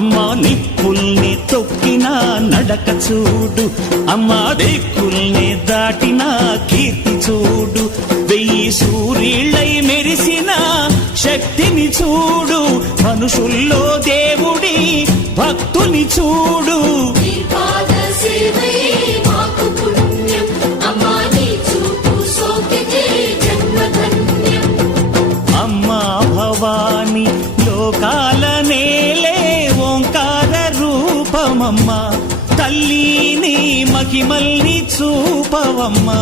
అమ్మా నిప్పుల్ని తొక్కిన నడక చూడు, అమ్మా దిక్కుల్ని దాటిన కీర్తి చూడు, 1000 సూర్యుళ్ళై మెరిసిన శక్తిని చూడు, మనుషుల్లో దేవుడి భక్తుని చూడు. అమ్మా భవాని లోకాల నేలే ఓంకార రూపమమ్మా, తల్లిని మహిమల్ని చూపవమ్మా.